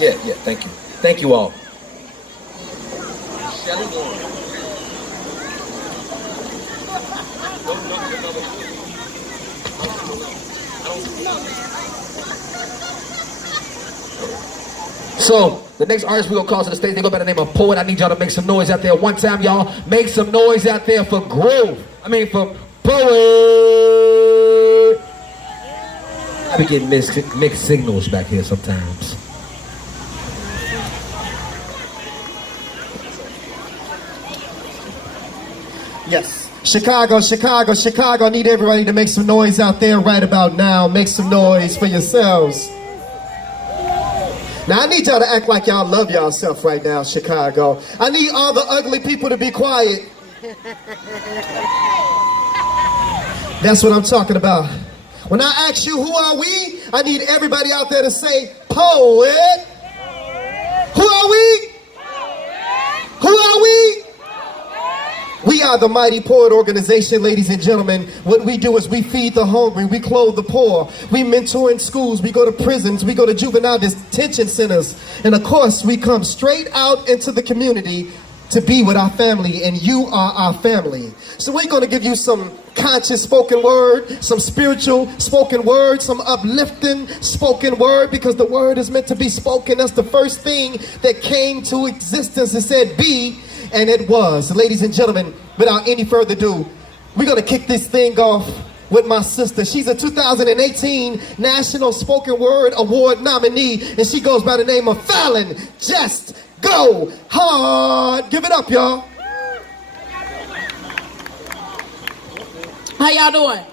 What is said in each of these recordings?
Yeah, thank you. Thank you all. So, the next artist we're gonna call to the stage, they go by the name of P.O.E.T. I need y'all to make some noise out there. One time, y'all, make some noise out there for Grove. For P.O.E.T. I be getting mixed signals back here sometimes. Yes. Chicago, Chicago, Chicago. I need everybody to make some noise out there right about now. Make some noise for yourselves. Now, I need y'all to act like y'all love yourself right now, Chicago. I need all the ugly people to be quiet. That's what I'm talking about. When I ask you, who are we? I need everybody out there to say, P.O.E.T. Who are we? Who are we? We are the mighty P.O.E.T. organization, ladies and gentlemen. What we do is we feed the hungry, we clothe the poor, we mentor in schools, we go to prisons, we go to juvenile detention centers, and of course we come straight out into the community to be with our family, and you are our family. So we're going to give you some conscious spoken word, some spiritual spoken word, some uplifting spoken word, because the word is meant to be spoken. That's the first thing that came to existence. It said be, and it was. Ladies and gentlemen, without any further ado, we're going to kick this thing off with my sister. She's a 2018 National Spoken Word Award nominee, and she goes by the name of Fallon. Just go hard. Give it up, y'all. How y'all doing?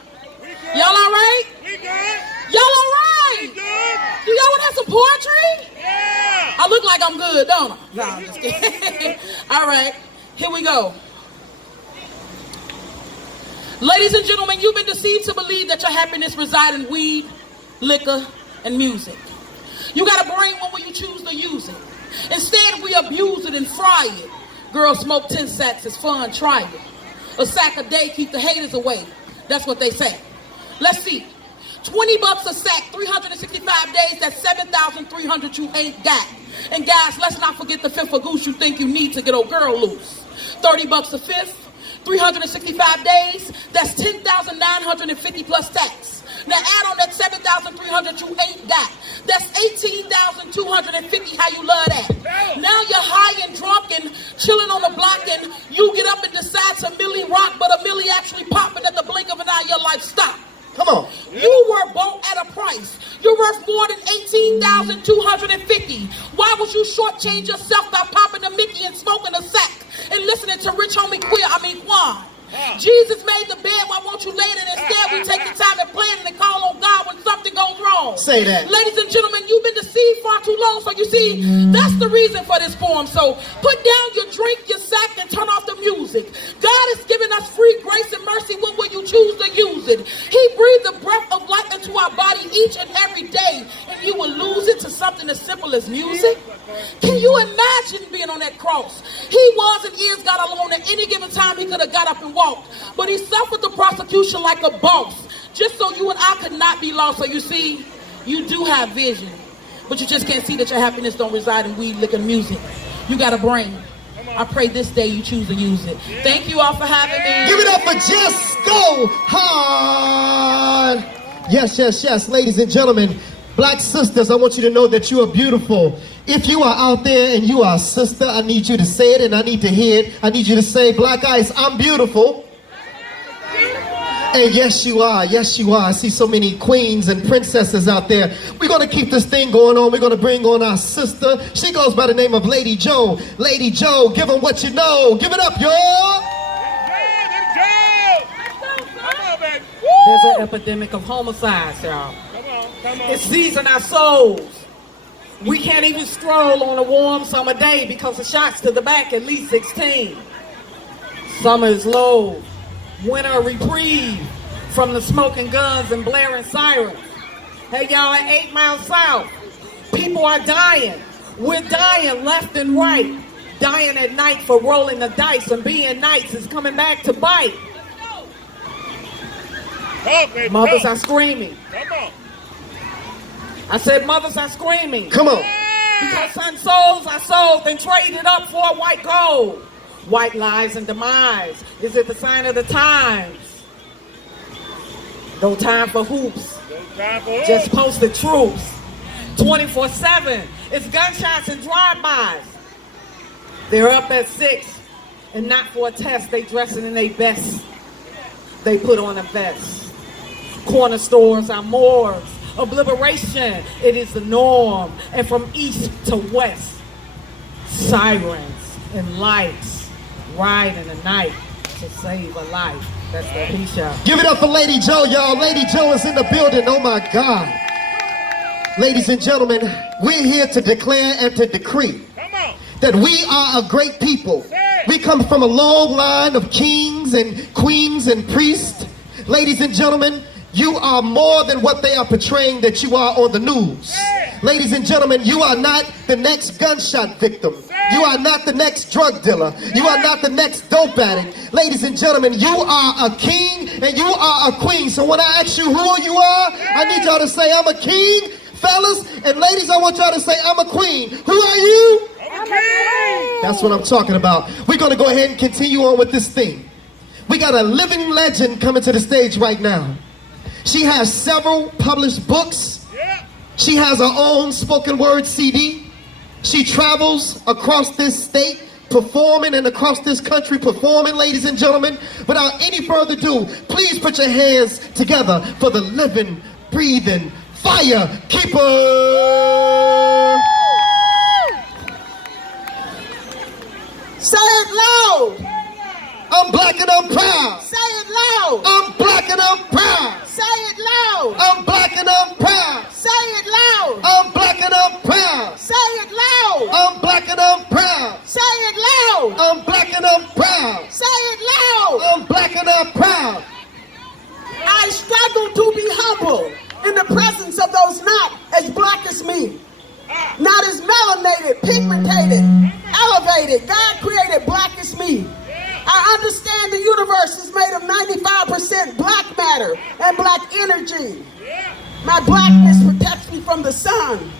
Y'all all right? We good. Y'all all right? We good. Do y'all want to have some poetry? Yeah. I look like I'm good, don't I? No, I'm just kidding. All right, here we go. Ladies and gentlemen, you've been deceived to believe that your happiness resides in weed, liquor, and music. You got a brain, when will you choose to use it? Instead, we abuse it and fry it. Girls smoke 10 sacks, it's fun, try it. A sack a day, keep the haters away. That's what they say. Let's see. 20 bucks a sack, 365 days, that's 7,300 you ain't got. And guys, let's not forget the fifth of goose you think you need to get old girl loose. 30 bucks a fifth, 365 days, that's 10,950 plus tax. Now add on that 7,300 you ain't got. That's 18,250, how you love that. Now you're high and drunk and chilling on the block, and you get up and decide to Millie rock, but a Millie actually popping at the blink of an eye, your life stop. Come on. You were bought at a price. You're worth more than 18,250. Why would you shortchange yourself by popping a Mickey and smoking a sack and listening to Rich Homie Quan? Jesus made the bed, why won't you lay it? And instead we take the time and plan it and call on God when something goes wrong. Say that. Ladies and gentlemen, you've been deceived far too long, so you see, that's the reason for this poem. So put down your drink, your sack, and turn off the music. God has given us free grace and mercy. When will you choose to use it? He breathed the breath of life into our body each and every day, and you will lose it to something as simple as music. Can you imagine being on that cross? He was and is God alone. At any given time, he could have got up and walked, but he suffered the prosecution like a boss, just so you and I could not be lost. So you see, you do have vision, but you just can't see that your happiness don't reside in weed, liquor, and music. You got a brain. I pray this day you choose to use it. Thank you all for having me. Give it up for Just Go Hard. Yes, yes, yes, ladies and gentlemen, black sisters, I want you to know that you are beautiful. If you are out there and you are a sister, I need you to say it and I need to hear it. I need you to say, Black Ice, I'm beautiful. And yes, you are. Yes, you are. I see so many queens and princesses out there. We're going to keep this thing going on. We're going to bring on our sister. She goes by the name of Lady Joe. Lady Joe, give them what you know. Give it up, y'all. There's an epidemic of homicides, y'all. Come on. It's seizing our souls. We can't even stroll on a warm summer day because of shots to the back, at least 16. Summer is low. Winter a reprieve from the smoking guns and blaring sirens. Hey, y'all, at 8 miles south, people are dying. We're dying left and right. Dying at night for rolling the dice and being nice is coming back to bite. Mothers are screaming. Come on. I said mothers are screaming. Come on. Because some souls are sold and traded up for white gold. White lies and demise. Is it the sign of the times? No time for hoops. Just post the troops. 24/7. It's gunshots and drive-bys. They're up at 6 and not for a test. They dressing in their best. They put on a vest. Corner stores are morgues. Obliteration, it is the norm. And from east to west, sirens and lights ride in the night to save a life. That's the P shot. Give it up for Lady Joe, y'all. Lady Joe is in the building. Oh my God. Ladies and gentlemen, we're here to declare and to decree that we are a great people. We come from a long line of kings and queens and priests. Ladies and gentlemen, you are more than what they are portraying that you are on the news. Ladies and gentlemen, you are not the next gunshot victim. You are not the next drug dealer. You are not the next dope addict. Ladies and gentlemen, you are a king and you are a queen. So when I ask you who you are, I need y'all to say, I'm a king. Fellas and ladies, I want y'all to say, I'm a queen. Who are you? I'm a king. That's what I'm talking about. We're going to go ahead and continue on with this thing. We got a living legend coming to the stage right now. She has several published books. She has her own spoken word CD. She travels across this state performing and across this country performing, ladies and gentlemen. Without any further ado, please put your hands together for the living, breathing fire keeper. Say it loud. I'm black and I'm proud. Say it loud. I'm black and I'm proud. Say it loud. I'm black and I'm proud. Say it loud. I'm black and I'm proud. Say it loud. I'm black and I'm proud. Say it loud. I'm black and I'm proud. Say it loud. I'm black and I'm proud. I struggle to be humble in the presence of those not as black as me. Not as melanated, pigmented, elevated. God created black as me. I understand the universe is made of 95% black matter and black energy. My blackness protects me from the sun.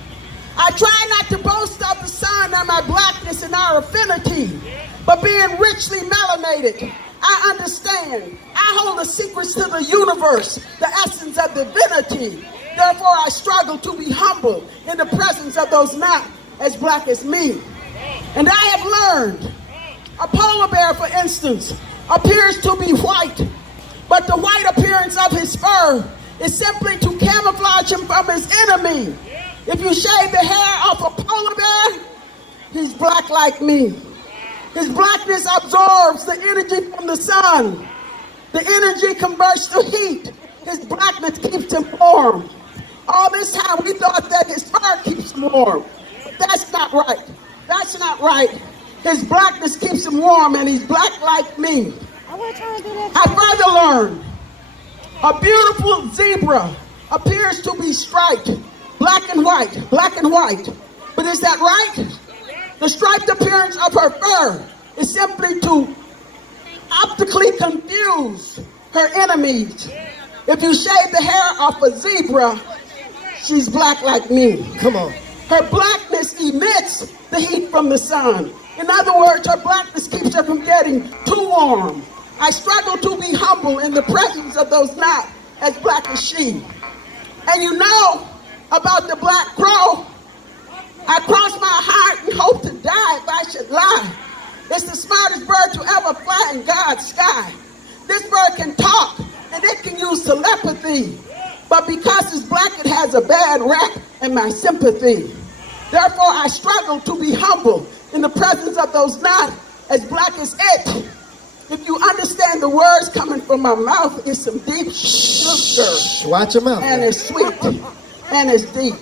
I try not to boast of the sun and my blackness and our affinity, but being richly melanated, I understand. I hold the secrets to the universe, the essence of divinity. Therefore, I struggle to be humble in the presence of those not as black as me. And I have learned, a polar bear, for instance, appears to be white, but the white appearance of his fur is simply to camouflage him from his enemy. If you shave the hair off a polar bear, he's black like me. His blackness absorbs the energy from the sun. The energy converts to heat. His blackness keeps him warm. All this time we thought that his fur keeps him warm. But that's not right. That's not right. His blackness keeps him warm and he's black like me. I further learned a beautiful zebra appears to be striped, black and white, black and white. But is that right? The striped appearance of her fur is simply to optically confuse her enemies. If you shave the hair off a zebra, she's black like me. Come on. Her blackness emits the heat from the sun. In other words, her blackness keeps her from getting too warm. I struggle to be humble in the presence of those not as black as she. And you know about the black crow? I cross my heart and hope to die if I should lie. It's the smartest bird to ever fly in God's sky. This bird can talk and it can use telepathy. But because it's black, it has a bad rap and my sympathy. Therefore, I struggle to be humble in the presence of those not as black as it. If you understand the words coming from my mouth, it's some deep sugar. Watch your mouth. And it's sweet. And it's deep.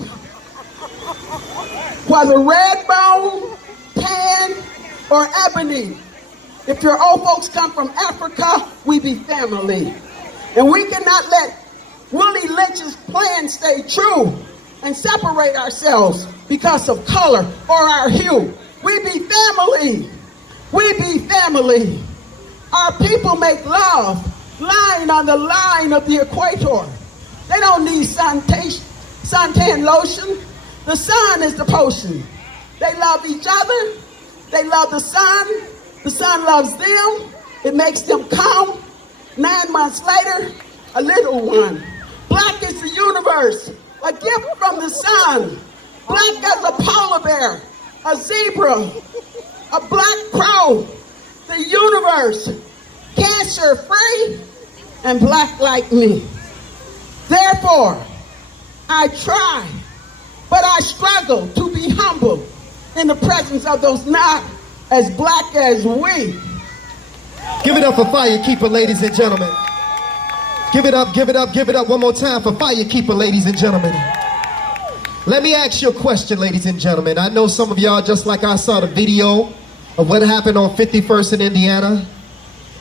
Whether red bone, tan, or ebony. If your old folks come from Africa, we be family. And we cannot let Willie Lynch's plan stay true and separate ourselves because of color or our hue. We be family. We be family. Our people make love lying on the line of the equator. They don't need suntan lotion. The sun is the potion. They love each other. They love the sun. The sun loves them. It makes them come. 9 months later, a little one. Black is the universe, a gift from the sun. Black as a polar bear, a zebra, a black crow, the universe, cancer free, and black like me. Therefore, I try, but I struggle to be humble in the presence of those not as black as we. Give it up for Firekeeper, ladies and gentlemen. Give it up, give it up, give it up one more time for Firekeeper, ladies and gentlemen. Let me ask you a question, ladies and gentlemen. I know some of y'all, just like I saw the video of what happened on 51st in Indiana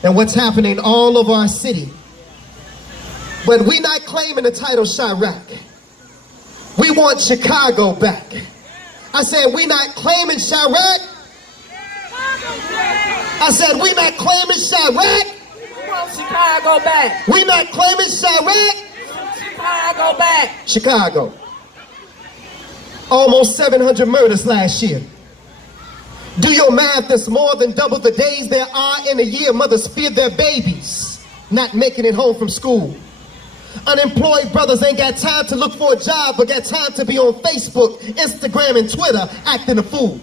and what's happening all over our city. But we're not claiming the title Chirac. We want Chicago back. I said, we're not claiming Chirac. I said, we're not claiming Chirac. We want Chicago back. We're not claiming Chirac. Chicago back. Chicago. Almost 700 murders last year. Do your math, that's more than double the days there are in a year. Mothers fear their babies not making it home from school. Unemployed brothers ain't got time to look for a job, but got time to be on Facebook, Instagram, and Twitter acting a fool.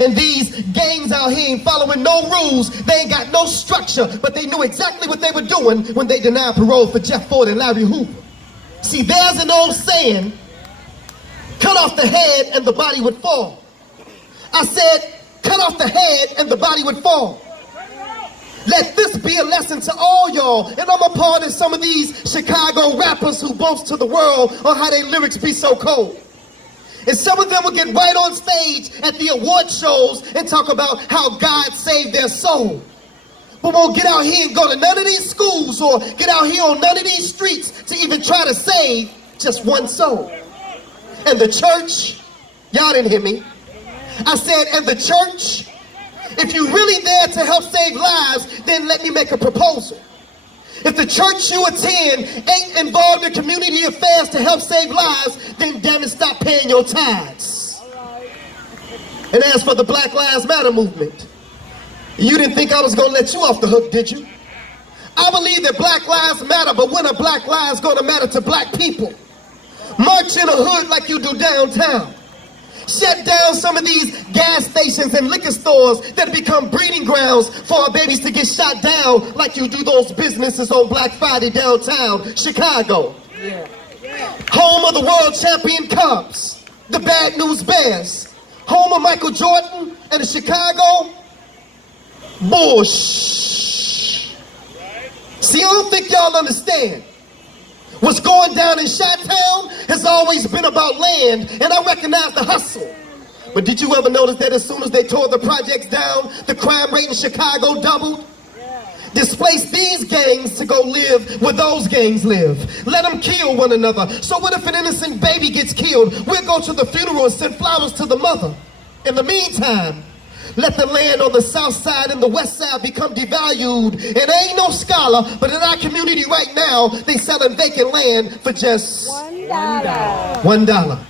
And these gangs out here ain't following no rules. They ain't got no structure, but they knew exactly what they were doing when they denied parole for Jeff Ford and Larry Hoover. See, there's an old saying, cut off the head and the body would fall. I said, cut off the head and the body would fall. Let this be a lesson to all y'all. And I'm a part of some of these Chicago rappers who boast to the world on how their lyrics be so cold. And some of them will get right on stage at the award shows and talk about how God saved their soul. But won't get out here and go to none of these schools or get out here on none of these streets to even try to save just one soul. And the church, y'all didn't hear me. I said, and the church, if you're really there to help save lives, then let me make a proposal. If the church you attend ain't involved in community affairs to help save lives, then damn it, stop paying your tithes. And as for the Black Lives Matter movement, you didn't think I was going to let you off the hook, did you? I believe that Black Lives matter, but when are Black lives going to matter to black people? March in a hood like you do downtown. Shut down some of these gas stations and liquor stores that become breeding grounds for our babies to get shot down like you do those businesses on Black Friday downtown Chicago. Home of the world champion Cubs, the Bad News Bears, home of Michael Jordan and the Chicago Bush. See, I don't think y'all understand. What's going down in Chi-Town has always been about land, and I recognize the hustle. But did you ever notice that as soon as they tore the projects down, the crime rate in Chicago doubled? Displace these gangs to go live where those gangs live. Let them kill one another. So what if an innocent baby gets killed? We'll go to the funeral and send flowers to the mother. In the meantime, let the land on the south side and the west side become devalued. And I ain't no scholar, but in our community right now, they selling vacant land for just $1.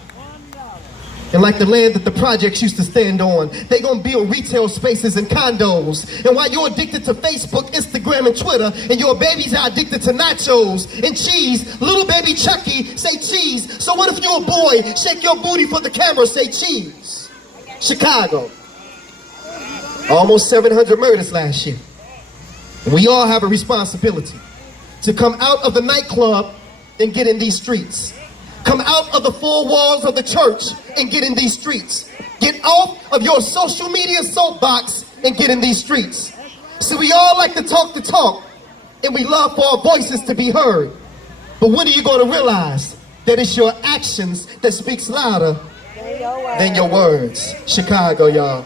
And like the land that the projects used to stand on, they gonna build retail spaces and condos. And while you're addicted to Facebook, Instagram, and Twitter, and your babies are addicted to nachos and cheese, little baby Chucky say cheese. So what if you're a boy, shake your booty for the camera, say cheese. Chicago. Almost 700 murders last year. And we all have a responsibility to come out of the nightclub and get in these streets. Come out of the four walls of the church and get in these streets. Get off of your social media soapbox and get in these streets. So we all like to talk, and we love for our voices to be heard. But when are you going to realize that it's your actions that speaks louder than your words? Chicago, y'all.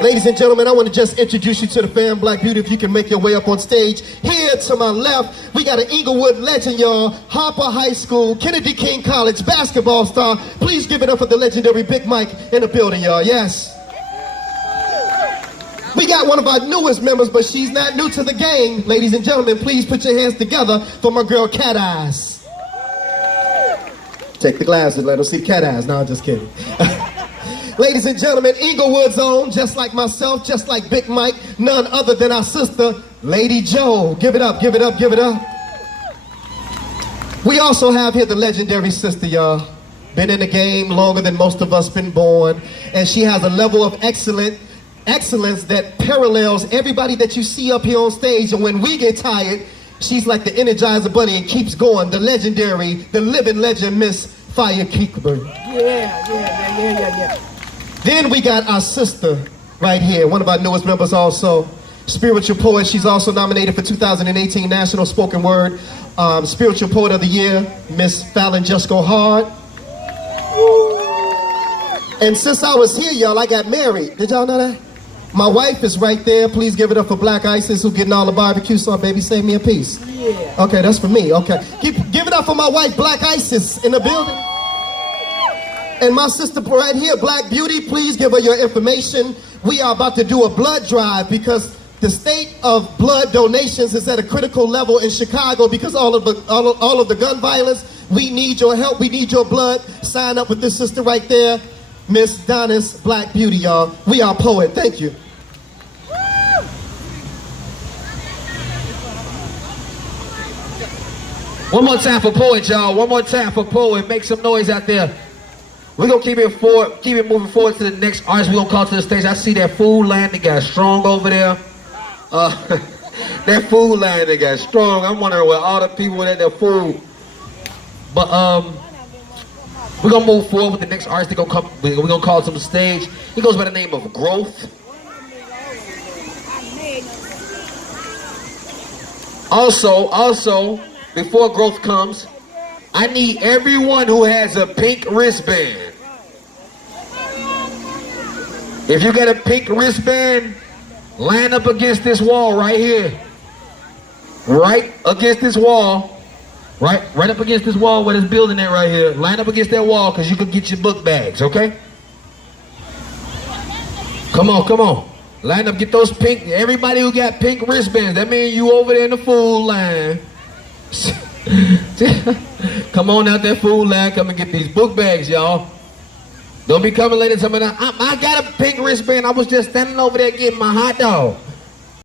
Ladies and gentlemen, I want to just introduce you to the fam, Black Beauty, if you can make your way up on stage. Here to my left, we got an Englewood legend, y'all. Harper High School, Kennedy King College basketball star. Please give it up for the legendary Big Mike in the building, y'all. Yes. We got one of our newest members, but she's not new to the gang. Ladies and gentlemen, please put your hands together for my girl, Cat Eyes. Take the glasses, let them see Cat Eyes. No, I'm just kidding. Ladies and gentlemen, Englewood's own, just like myself, just like Big Mike, none other than our sister, Lady Joe. Give it up, give it up, give it up. We also have here the legendary sister, y'all. Been in the game longer than most of us been born, and she has a level of excellence that parallels everybody that you see up here on stage. And when we get tired, she's like the Energizer Bunny and keeps going. The legendary, the living legend, Miss Firekeeper. Yeah. Then we got our sister right here, one of our newest members also, spiritual poet. She's also nominated for 2018 National Spoken Word Spiritual Poet of the Year, Miss Fallon Just Go Hard. And since I was here, y'all, I got married. Did y'all know that? My wife is right there. Please give it up for Black Isis, who getting all the barbecue sauce. Baby, save me a piece. Yeah. Okay, that's for me. Okay. Give it up for my wife, Black Isis, in the building. And my sister right here, Black Beauty, please give her your information. We are about to do a blood drive because the state of blood donations is at a critical level in Chicago because all of the gun violence. We need your help. We need your blood. Sign up with this sister right there, Miss Donis Black Beauty, y'all. We are P.O.E.T. Thank you. One more time for P.O.E.T, y'all. One more time for P.O.E.T. Make some noise out there. We're gonna keep it moving forward to the next artist we're gonna call to the stage. I see that food line, they got strong over there. That food line, they got strong. I'm wondering where all the people at their food. But we're gonna move forward with the next artist. We're gonna call to the stage. He goes by the name of Growth. Also, before Growth comes, I need everyone who has a pink wristband. If you got a pink wristband, line up against this wall right here. Right against this wall. Right up against this wall where this building at right here. Line up against that wall because you can get your book bags, okay? Come on. Line up, get those pink, everybody who got pink wristbands, that means you over there in the food line. Come on out that food line, come and get these book bags, y'all. Don't be coming later and tell me, I got a pink wristband, I was just standing over there getting my hot dog.